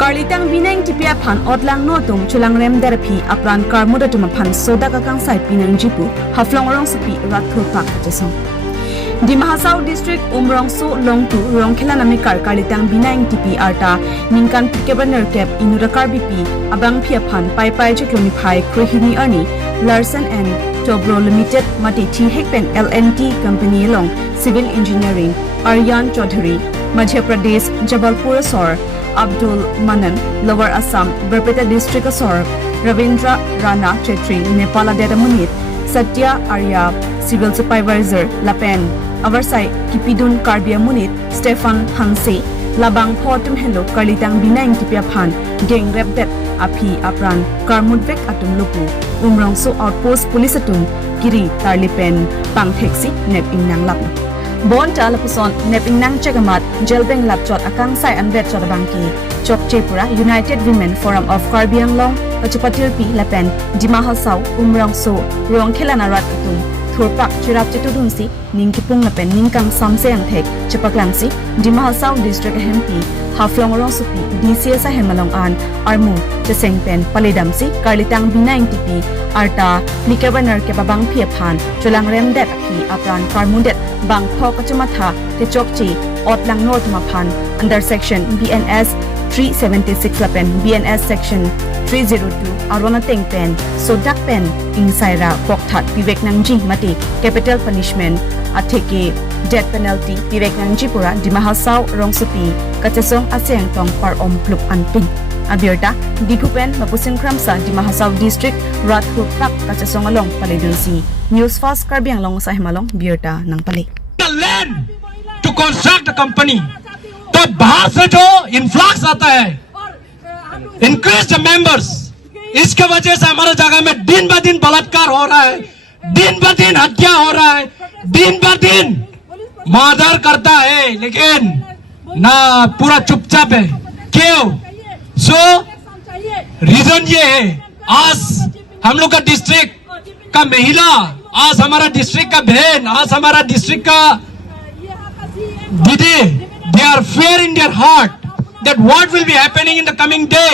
Lt.Bina Engtipi aphan otlang notum chulang rem therapy apran karmuda tumaphan soda kakang sai pinang jipu Halfong arongsopi thurpak kachesong. Di Mahasau District Umrongso Longtu Rongkhela namikar Lt.Bina Engtipi arta ningkan pikebaner kep inurakar BP abang phiaphan pai cheklomi phai krehini arni Larsen and Tobro Limited mati thi hekpen LNT company along civil engineering Aryan Chaudhary Madhya Pradesh Jabalpur Sor Abdul Manan Lower Assam Barpeta District Sor Ravindra Rana Chetri Nepal Munit Satya Arya Civil Supervisor Lapen Avarsai Kipidun Karbia Munit Stefan Hanse Labang Portum Hello Lt.Bina Engtipi aphan Geng Repdet Api Apran Karmudvek Atum Lupu Umrongso Outpost Police Atum Kiri Tarlipen Pangtheksi Nep Ingnang Lap Bon Talapuson Nep Ingnang Chagamat Jelbeng Lapchot Akang Sai Anvet Chodabangki Chok Chepura United Women Forum of Karbi Anglong Pachupatilpi Lapen Di Mahasau Umrongso Rongkhela Narat Atum thurpak chirap chetudunsi ningkipung lapen ningkang samseang thek chapaklangsi Di Mahasau District MP Halfong arongsopi DCS hemalong an armu chesengpen palidamsi Lt.Bina Engtipi arta nikebaner ke babang phiaphan chulang remdet akhi apran karmundet bang phok achumatha te chokchi otlang north maphan under section BNS 376 lapen BNS section 302 arwana tengpen sodak pen ingsaira pokthat pivek nangji mati capital punishment atheke death penalty pivek nangji pura Di Mahasau rongsopi kachesong angtong par plup anping abirta dipupen mapusing kramsa Di Mahasau district thurpak kachesong along palidunsi news fast karbiang long sa himalong birta nang pali the land to construct a company तो बाहर से जो influx आता है increase the members इसके वजह से हमारे जगह में दिन ब दिन बलात्कार हो रहा है दिन ब दिन हत्या हो रहा है दिन ब दिन मर्डर करता है लेकिन ना पूरा चुपचाप है क्यों सो रीजन ये है आज हम लोग का डिस्ट्रिक्ट का महिला आज हमारा डिस्ट्रिक्ट का बहन आज हमारा डिस्ट्रिक्ट का दीदी they are fear in their heart that what will be happening in the coming day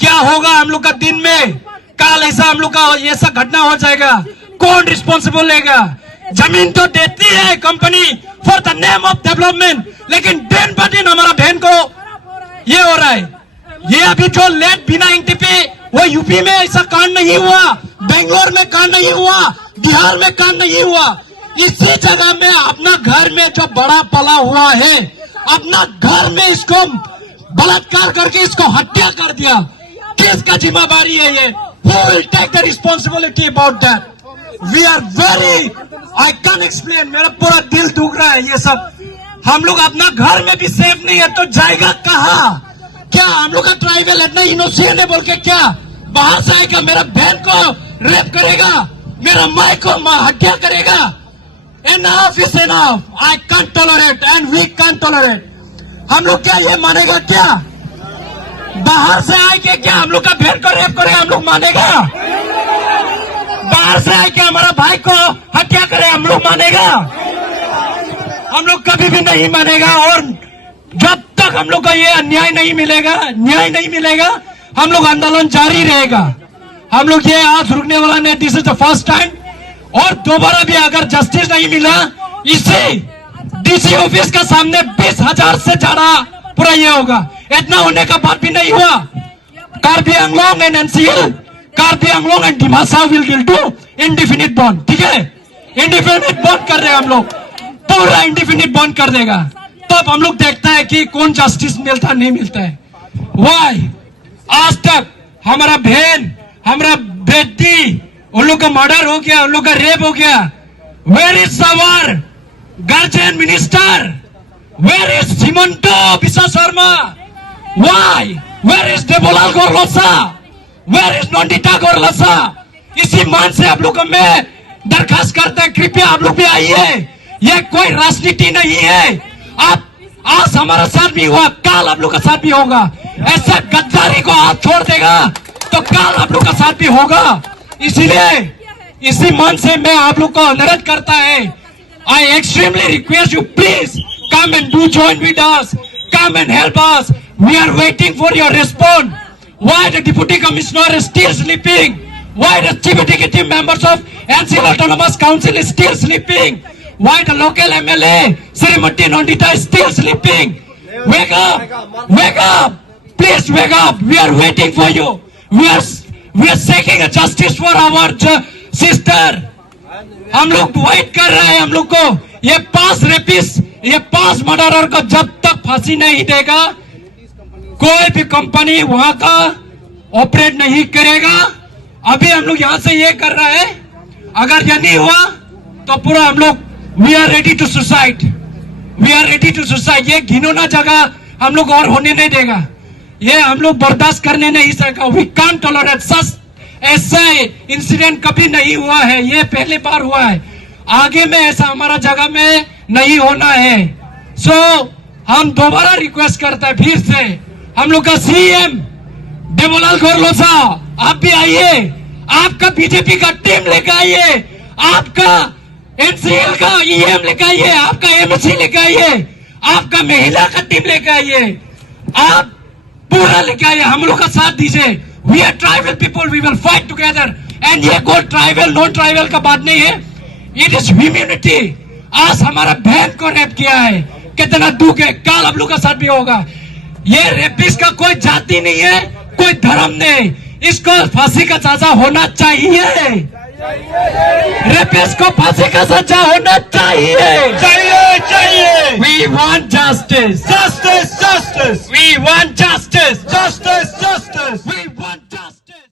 क्या होगा हम लोग का दिन में कल ऐसा हम लोग का ऐसा घटना हो जाएगा कौन रिस्पॉन्सिबल लेगा जमीन तो देती है company for the name of development लेकिन दिन ब दिन हमारा बहन को ये हो रहा है ये अभी जो Lt.Bina Engtipi वो यूपी में ऐसा कांड नहीं हुआ बेंगलोर में कांड नहीं हुआ बिहार में कांड नहीं हुआ इसी जगह में अपना घर में जो बड़ा पला हुआ है अपना घर में इसको बलात्कार करके इसको हत्या कर दिया किसका जिम्मेदारी है ये Who will take the responsibility about that? We are very I can't explain मेरा पूरा दिल दुख रहा है ये सब हम लोग अपना घर में भी सेफ नहीं है तो जाएगा कहाँ क्या हम लोग का ट्राइबल इतना इनोसेंट है बोल के क्या बाहर से आएगा मेरा बहन को रेप करेगा मेरा माई को हत्या करेगा Enough is enough. I can't tolerate and we can't tolerate. हम लोग क्या ये मानेगा क्या बाहर से आए के क्या हम लोग का बहन को रेप करे हम लोग मानेगा बाहर से आए के हमारा भाई को हत्या करे हम लोग मानेगा हम लोग कभी भी नहीं मानेगा और जब तक हम लोग का ये न्याय नहीं मिलेगा हम लोग आंदोलन जारी रहेगा हम लोग ये आज रुकने वाला नहीं this is the first time और दोबारा भी अगर जस्टिस नहीं मिला इसे डीसी ऑफिस का सामने 20,000 से ज्यादा पूरा ये होगा इतना होने का बात भी नहीं हुआ Karbi Anglong and NCL Karbi Anglong and Di Mahasau will do indefinite bond ठीक है इंडिफिनिट बॉन्ड कर देगा हम लोग पूरा इंडिफिनिट बॉन्ड कर देगा तब हम लोग देखता है कि कौन जस्टिस मिलता नहीं मिलता है वाई आज तक हमारा बहन हमारा बेटी उन लोग का मर्डर हो गया उन लोग का रेप हो गया where is our guardian minister where is Himanta Biswa Sarma why where is Deolal Gorlosa where is Nandita Gorlosa इसी मान से आप लोग मैं दरखास्त करते हैं कृपया आप लोग भी आइए ये कोई राजनीति नहीं है आप आज हमारा साथ भी हुआ कल आप लोग का साथ भी होगा ऐसा गद्दारी को हाथ छोड़ देगा तो कल आप लोग का साथ भी होगा इसीलिए इसी मन से मैं आप लोग को अनुरोध करता है आई extremely request you please come and do join with us come and help us We are waiting for your response. Why the Deputy Commissioner is still sleeping? Why the Chief Executive members of NCL Autonomous Council is still sleeping? Why the local MLA, Srimati Nondita, is still sleeping? Wake up! Wake up! Please wake up! We are waiting for you. We are seeking a justice for our sister. हम लोग wait कर रहे हैं हम लोग को ये 5 rapist ये 5 मर्डरर को जब तक फांसी नहीं देगा कोई भी कंपनी वहां का ऑपरेट नहीं करेगा। अभी हम लोग यहाँ से ये कर रहे हैं अगर ये नहीं हुआ तो पूरा हम लोग we are ready to suicide. We are ready to suicide. ये घिनौना जगह हम लोग और होने नहीं देगा। ये हम लोग बर्दाश्त करने नहीं सका। वी कांट टॉलरेट सच ऐसा इंसिडेंट कभी नहीं हुआ है। ये पहली बार हुआ है। आगे में ऐसा हमारा जगह में नहीं होना है। सो हम दोबारा रिक्वेस्ट करते हैं फिर से हम लोग का सीएम देवलाल गोरलोसा आप भी आइए। आपका बीजेपी का टीम लेकर आइए। आपका एनसीएल का ईएम लेकर आइए। आपका एमएससी लेकर आइए। आपका महिला का टीम लेकर आइए। आप पूरा लेकर आइए। हम लोग का साथ दीजिए। We are tribal people. We will fight together. And ये कोई ट्राइबल नॉन ट्राइबल का बात नहीं है। It is humanity. आज हमारा बहन को रेप किया है। कितना दुख है। कल हम लोग का साथ भी होगा। ये रेपिस्ट का कोई जाति नहीं है कोई धर्म नहीं। इसको फांसी का सजा होना चाहिए। रेपिस्ट को फांसी का सजा होना चाहिए। चाहिए चाहिए। We want justice. Justice,